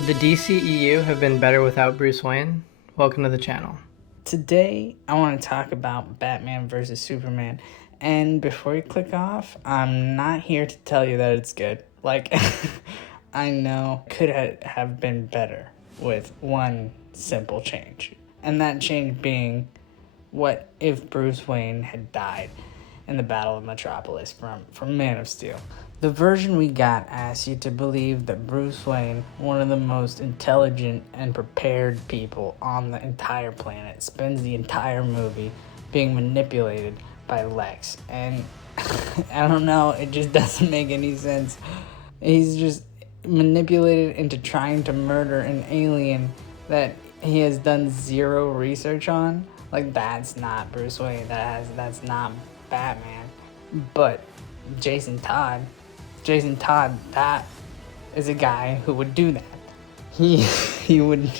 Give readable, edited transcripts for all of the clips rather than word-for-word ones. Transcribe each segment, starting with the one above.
Would the DCEU have been better without Bruce Wayne? Welcome to the channel. Today, I want to talk about Batman versus Superman. And before you click off, I'm not here to tell you that it's good. I know it could have been better with one simple change. And that change being, what if Bruce Wayne had died in the Battle of Metropolis from Man of Steel? The version we got asks you to believe that Bruce Wayne, one of the most intelligent and prepared people on the entire planet, spends the entire movie being manipulated by Lex. And I don't know, it just doesn't make any sense. He's just manipulated into trying to murder an alien that he has done zero research on. That's not Bruce Wayne. That's not Batman. But Jason Todd, that is a guy who would do that. He would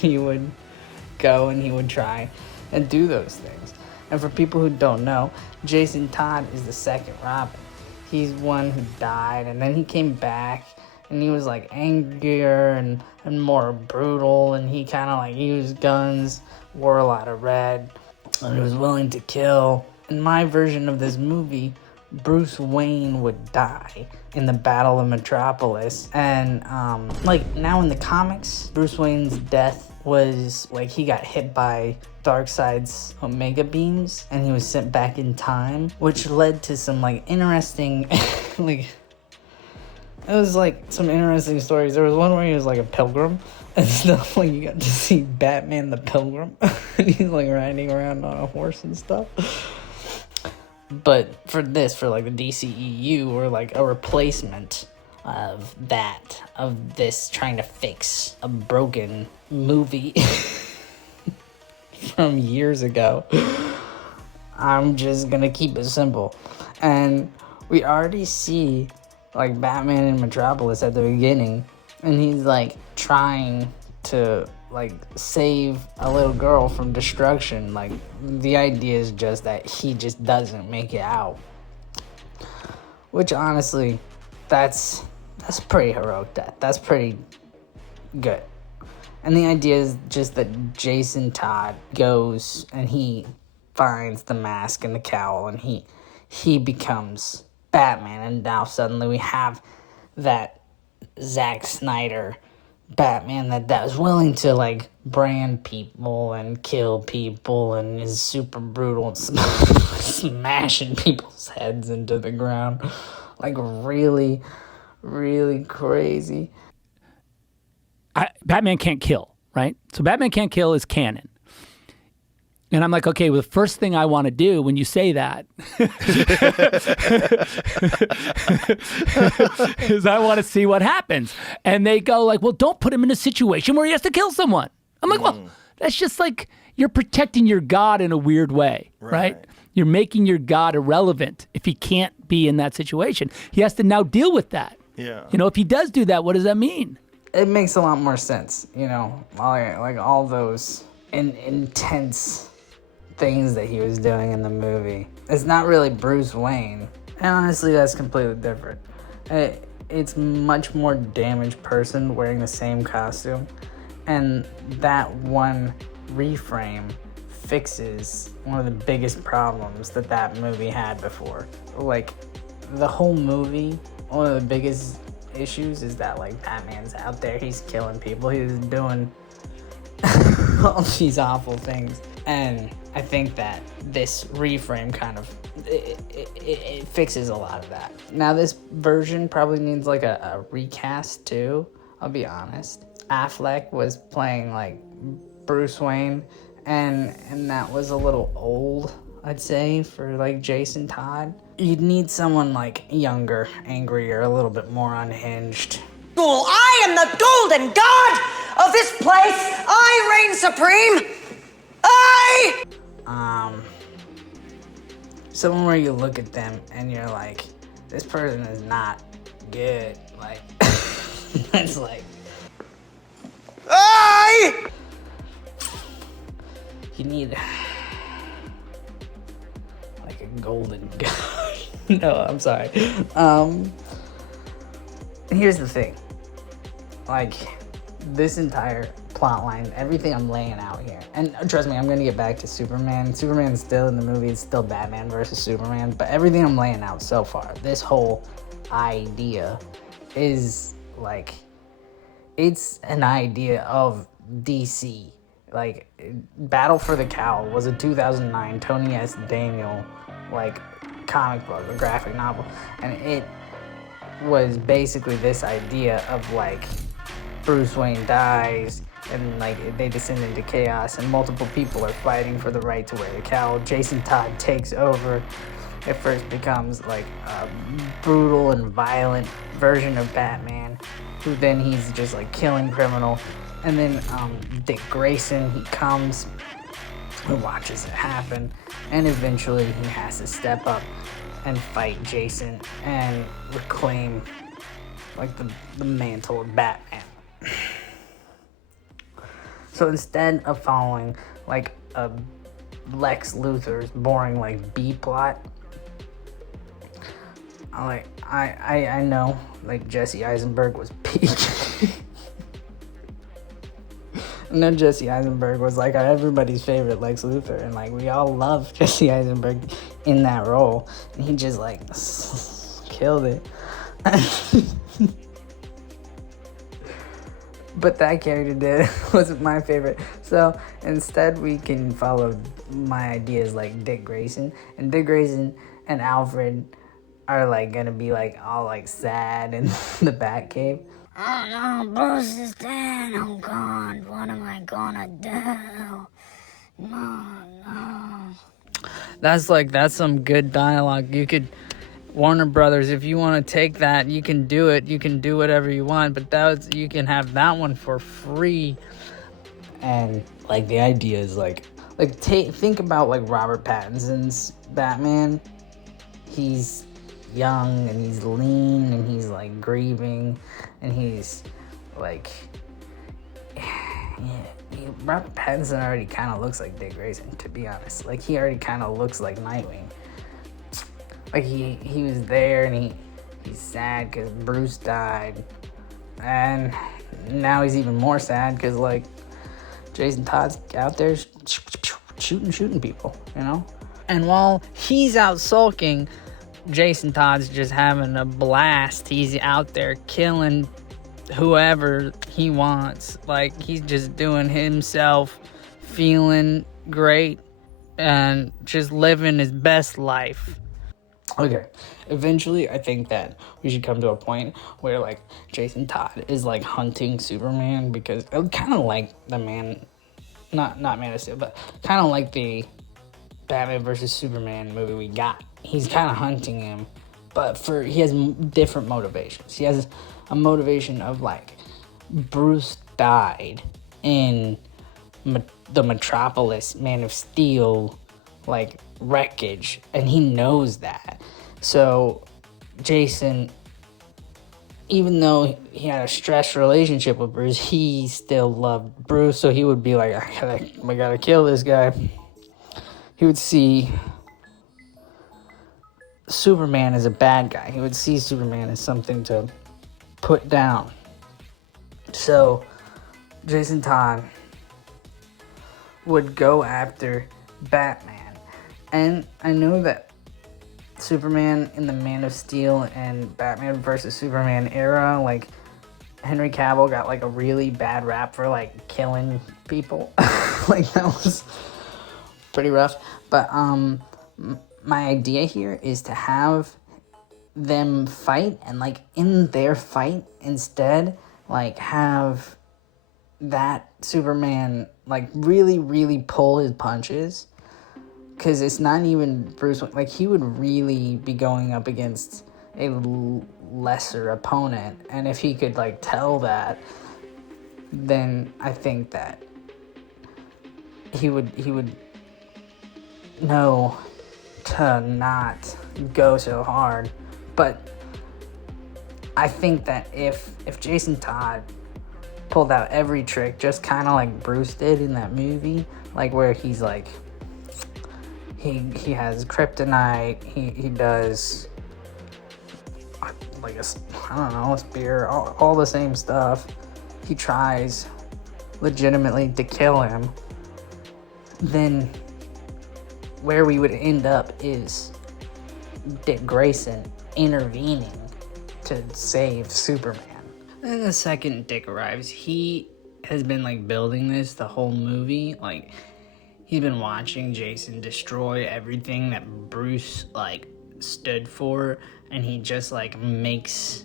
go and he would try and do those things. And for people who don't know, Jason Todd is the second Robin. He's one who died, and then he came back, and he was angrier and more brutal, and he kind of used guns, wore a lot of red, and he was willing to kill. In my version of this movie, Bruce Wayne would die in the Battle of Metropolis. And now in the comics, Bruce Wayne's death was he got hit by Darkseid's Omega beams and he was sent back in time, which led to some interesting it was some interesting stories. There was one where he was a pilgrim and stuff. You got to see Batman the Pilgrim and he's riding around on a horse and stuff. But for the DCEU, or a replacement of this trying to fix a broken movie from years ago, I'm just gonna keep it simple. And we already see Batman in Metropolis at the beginning, and he's trying to save a little girl from destruction. The idea is just that he just doesn't make it out, which honestly, that's pretty heroic. That's pretty good. And the idea is just that Jason Todd goes and he finds the mask and the cowl, and he becomes Batman, and now suddenly we have that Zack Snyder Batman that was willing to brand people and kill people and is super brutal and smashing people's heads into the ground. Really, really crazy. Batman can't kill, right? So Batman can't kill is canon. And I'm okay, well, the first thing I want to do when you say that is I want to see what happens. And they go well, don't put him in a situation where he has to kill someone. I'm well, that's just you're protecting your God in a weird way, right? You're making your God irrelevant if he can't be in that situation. He has to now deal with that. Yeah. If he does do that, what does that mean? It makes a lot more sense, all those intense things that he was doing in the movie. It's not really Bruce Wayne, and honestly that's completely different. It's much more damaged person wearing the same costume, and that one reframe fixes one of the biggest problems that movie had before. The whole movie, one of the biggest issues is that Batman's out there, he's killing people, he's doing all these awful things, and I think that this reframe it fixes a lot of that. Now this version probably needs a recast too, I'll be honest. Affleck was playing Bruce Wayne, and that was a little old, I'd say, for Jason Todd. You'd need someone younger, angrier, a little bit more unhinged. I am the golden god of this place. I reign supreme. Someone where you look at them and you're this person is not good. That's you need a golden god. No, I'm sorry. Here's the thing. this entire plot line, everything I'm laying out here, and trust me, I'm gonna get back to Superman. Superman's still in the movie, it's still Batman versus Superman, but everything I'm laying out so far, this whole idea is like, it's an idea of DC. Like, Battle for the Cowl was a 2009 Tony S. Daniel, like, comic book, a graphic novel, and it was basically this idea of, like, Bruce Wayne dies, and, like, they descend into chaos, and multiple people are fighting for the right to wear the cowl. Jason Todd takes over. It first becomes, like, a brutal and violent version of Batman, who then he's just, like, killing criminal. And then Dick Grayson, he comes, who watches it happen, and eventually he has to step up and fight Jason and reclaim, like, the mantle of Batman. So instead of following, like, a Lex Luthor's boring, like, B plot, I know, like, Jesse Eisenberg was peak. And then Jesse Eisenberg was, like, everybody's favorite Lex Luthor, and, like, we all love Jesse Eisenberg in that role, and he just, like, killed it. But that character wasn't my favorite. So instead we can follow my ideas, like Dick Grayson. And Dick Grayson and Alfred are, like, gonna be, like, all, like, sad in the Batcave. Oh no, Bruce is dead. Oh God, what am I gonna do? No. That's some good dialogue. You could, Warner Brothers, if you want to take that, you can do it. You can do whatever you want, but you can have that one for free. And, like, the idea is, like think about, like, Robert Pattinson's Batman. He's young and he's lean and he's, like, grieving and he's, like, Robert Pattinson already kind of looks like Dick Grayson, to be honest. Like, he already kind of looks like Nightwing. Like, he was there and he's sad because Bruce died, and now he's even more sad because, like, Jason Todd's out there shooting people, you know? And while he's out sulking, Jason Todd's just having a blast. He's out there killing whoever he wants. Like, he's just doing himself, feeling great, and just living his best life. Okay, eventually I think that we should come to a point where, like, Jason Todd is, like, hunting Superman, because kind of like the not Man of Steel, but kind of like the Batman versus Superman movie we got. He's kind of hunting him, but he has different motivations. He has a motivation of, like, Bruce died in the Metropolis Man of Steel, like, wreckage, and he knows that. So Jason, even though he had a stressed relationship with Bruce, he still loved Bruce, so he would be like, I gotta kill this guy. He would see Superman as a bad guy. He would see Superman as something to put down. So Jason Todd would go after Batman. And I know that Superman in the Man of Steel and Batman versus Superman era, like, Henry Cavill got, like, a really bad rap for, like, killing people. Like, that was pretty rough. But my idea here is to have them fight, and, like, in their fight instead, like, have that Superman, like, really, really pull his punches. Because it's not even Bruce Wayne. Like, he would really be going up against a lesser opponent. And if he could, like, tell that, then I think that he would know to not go so hard. But I think that if Jason Todd pulled out every trick, just kind of like Bruce did in that movie, like, where he's, like, he has kryptonite, he does, like, a spear, all the same stuff. he tries legitimately to kill him, then where we would end up is Dick Grayson intervening to save Superman. And the second Dick arrives, he has been like building this the whole movie. Like, he's been watching Jason destroy everything that Bruce like stood for, and he just like makes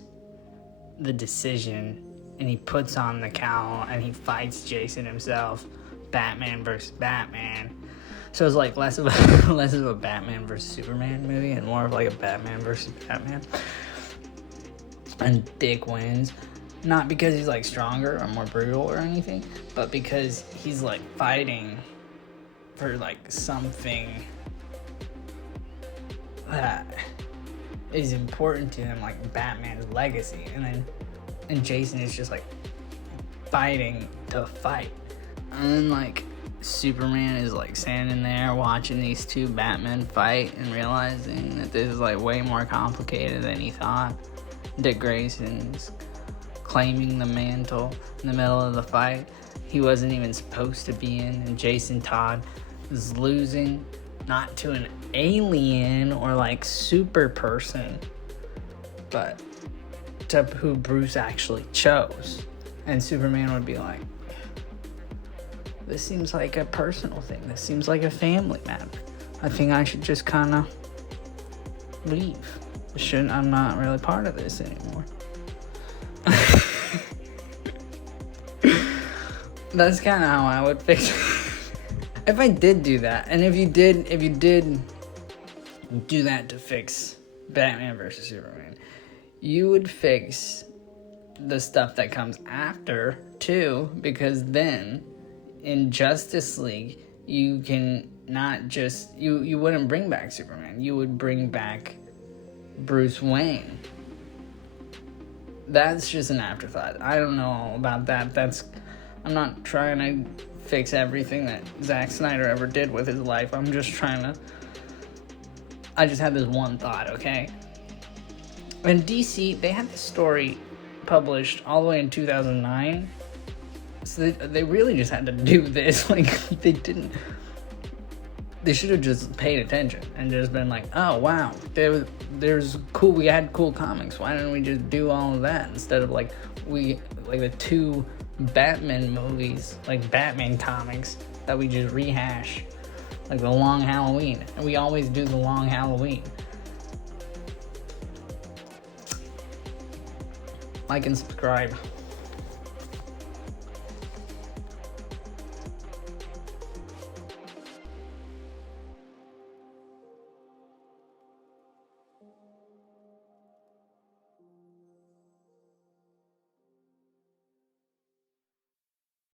the decision and he puts on the cowl and he fights Jason himself. Batman versus Batman. So it's like less of a Batman versus Superman movie and more of like a Batman versus Batman. And Dick wins, not because he's like stronger or more brutal or anything, but because he's like fighting for like something that is important to him, like Batman's legacy. And Jason is just like fighting to fight. And then like Superman is like standing there watching these two Batmen fight and realizing that this is like way more complicated than he thought. Dick Grayson's claiming the mantle in the middle of the fight he wasn't even supposed to be in, and Jason Todd is losing, not to an alien or like super person, but to who Bruce actually chose. And Superman would be like, this seems like a personal thing. This seems like a family matter. I think I should just kind of leave. I'm not really part of this anymore. That's kind of how I would fix it. If I did do that, and if you did do that to fix Batman versus Superman, you would fix the stuff that comes after too, because then in Justice League you can not just you wouldn't bring back Superman, you would bring back Bruce Wayne. That's just an afterthought. I don't know about that. I'm not trying to fix everything that Zack Snyder ever did with his life. I just had this one thought, okay? When DC, they had this story published all the way in 2009. So they really just had to do this. Like, they should have just paid attention and just been like, oh wow, there's cool, we had cool comics. Why didn't we just do all of that instead of like the two Batman movies, like Batman comics that we just rehash, like the Long Halloween, and we always do the Long Halloween. Like and subscribe.